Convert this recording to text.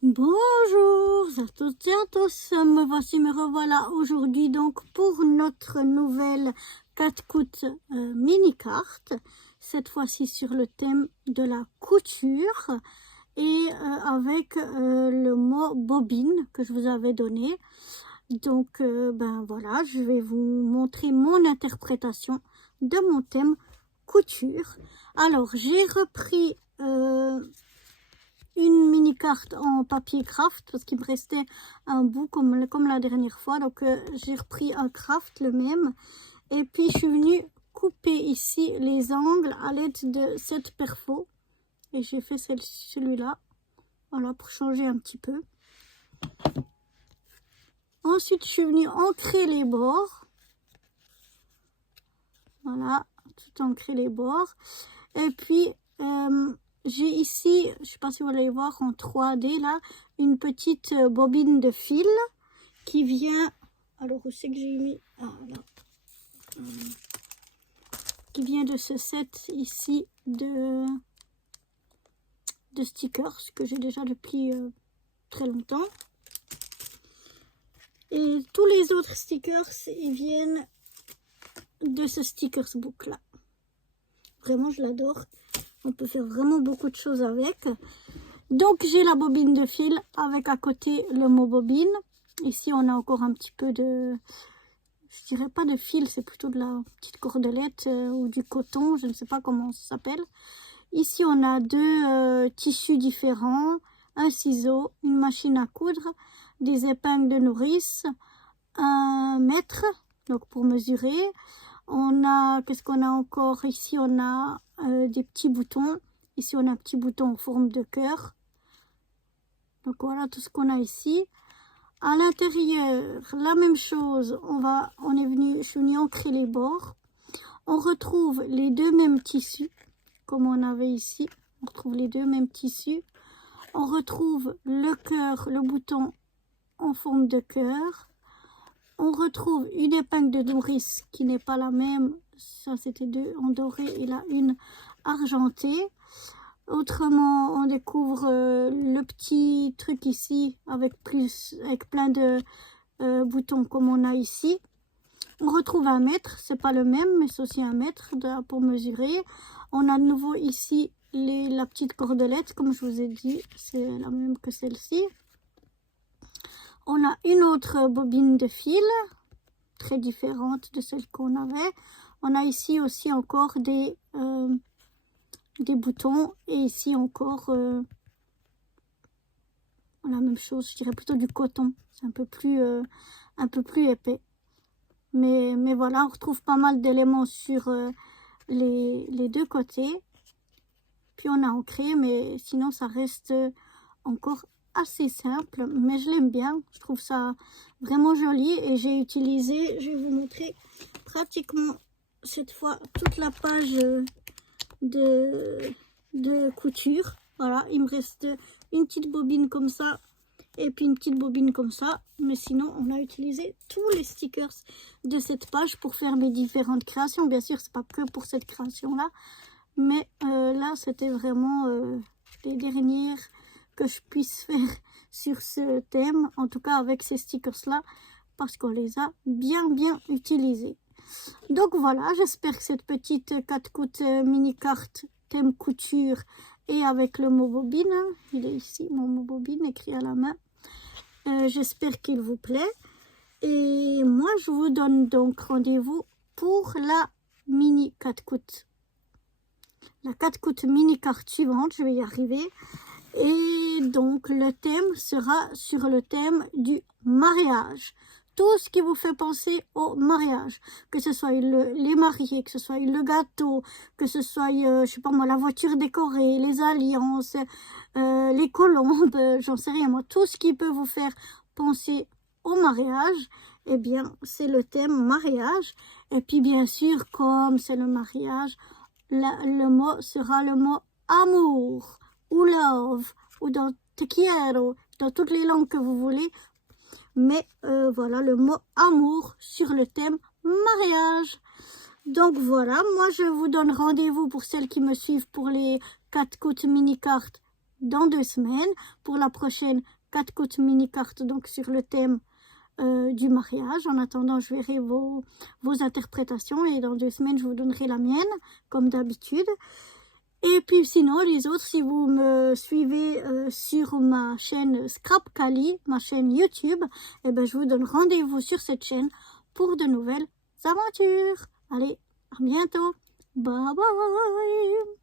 Bonjour à toutes et à tous, me revoilà aujourd'hui donc pour notre nouvelle 4 coups mini-carte, cette fois-ci sur le thème de la couture et avec le mot bobine que je vous avais donné. Donc ben voilà, je vais vous montrer mon interprétation de mon thème couture. Alors j'ai repris une mini carte en papier craft parce qu'il me restait un bout comme la dernière fois, donc j'ai repris un craft le même et puis je suis venue couper ici les angles à l'aide de cette perfo et j'ai fait celui-là, voilà, pour changer un petit peu. Ensuite je suis venue ancrer les bords, voilà, tout ancrer les bords et puis j'ai ici, je ne sais pas si vous allez voir en 3D là, une petite bobine de fil qui vient, alors où c'est que j'ai mis, ah là, qui vient de ce set ici de stickers que j'ai déjà depuis très longtemps. Et tous les autres stickers, ils viennent de ce stickers book là. Vraiment, je l'adore. On peut faire vraiment beaucoup de choses avec. Donc, j'ai la bobine de fil avec à côté le mot bobine. Ici, on a encore un petit peu de... Je dirais pas de fil, c'est plutôt de la petite cordelette ou du coton. Je ne sais pas comment ça s'appelle. Ici, on a deux tissus différents. Un ciseau, une machine à coudre, des épingles de nourrice, un mètre, donc pour mesurer. On a, qu'est-ce qu'on a encore? Ici, on a des petits boutons. Ici, on a un petit bouton en forme de cœur. Donc, voilà tout ce qu'on a ici. À l'intérieur, la même chose. Je suis venue ancrer les bords. On retrouve les deux mêmes tissus, comme on avait ici. On retrouve les deux mêmes tissus. On retrouve le cœur, le bouton en forme de cœur. On retrouve une épingle de nourrice qui n'est pas la même. Ça, c'était deux en doré et là, une argentée. Autrement, on découvre le petit truc ici avec plein de boutons comme on a ici. On retrouve un mètre, c'est pas le même, mais c'est aussi un mètre pour mesurer. On a de nouveau ici la petite cordelette, comme je vous ai dit, c'est la même que celle-ci. On a une autre bobine de fil, très différente de celle qu'on avait. On a ici aussi encore des boutons et ici encore la même chose, je dirais plutôt du coton. C'est un peu plus épais. Mais voilà, on retrouve pas mal d'éléments sur les deux côtés. Puis on a ancré, mais sinon ça reste encore assez simple, mais je l'aime bien, je trouve ça vraiment joli et j'ai utilisé, je vais vous montrer pratiquement cette fois toute la page de couture. Voilà, il me reste une petite bobine comme ça et puis une petite bobine comme ça, mais sinon on a utilisé tous les stickers de cette page pour faire mes différentes créations. Bien sûr, c'est pas que pour cette création là, mais là c'était vraiment les dernières que je puisse faire sur ce thème, en tout cas avec ces stickers là, parce qu'on les a bien utilisés. Donc voilà, j'espère que cette petite 4 coups mini carte thème couture et avec le mot bobine, il est ici mon mot bobine écrit à la main, j'espère qu'il vous plaît et moi je vous donne donc rendez-vous pour la mini 4 coups. La 4 coups mini carte suivante, je vais y arriver. Et donc le thème sera sur le thème du mariage. Tout ce qui vous fait penser au mariage, que ce soit les mariés, que ce soit le gâteau, que ce soit, je sais pas moi, la voiture décorée, les alliances, les colombes, j'en sais rien moi, tout ce qui peut vous faire penser au mariage, eh bien c'est le thème mariage. Et puis bien sûr, comme c'est le mariage, le mot sera le mot amour ou love ou dans te quiero, dans toutes les langues que vous voulez, mais voilà le mot amour sur le thème mariage. Donc voilà, moi je vous donne rendez-vous pour celles qui me suivent pour les 4 coups mini cartes dans 2 semaines pour la prochaine 4 coutes mini cartes donc sur le thème du mariage. En attendant, je verrai vos interprétations et dans 2 semaines, je vous donnerai la mienne comme d'habitude. Et puis sinon, les autres, si vous me suivez sur ma chaîne Scrap Kali, ma chaîne YouTube, eh ben, je vous donne rendez-vous sur cette chaîne pour de nouvelles aventures. Allez, à bientôt. Bye bye.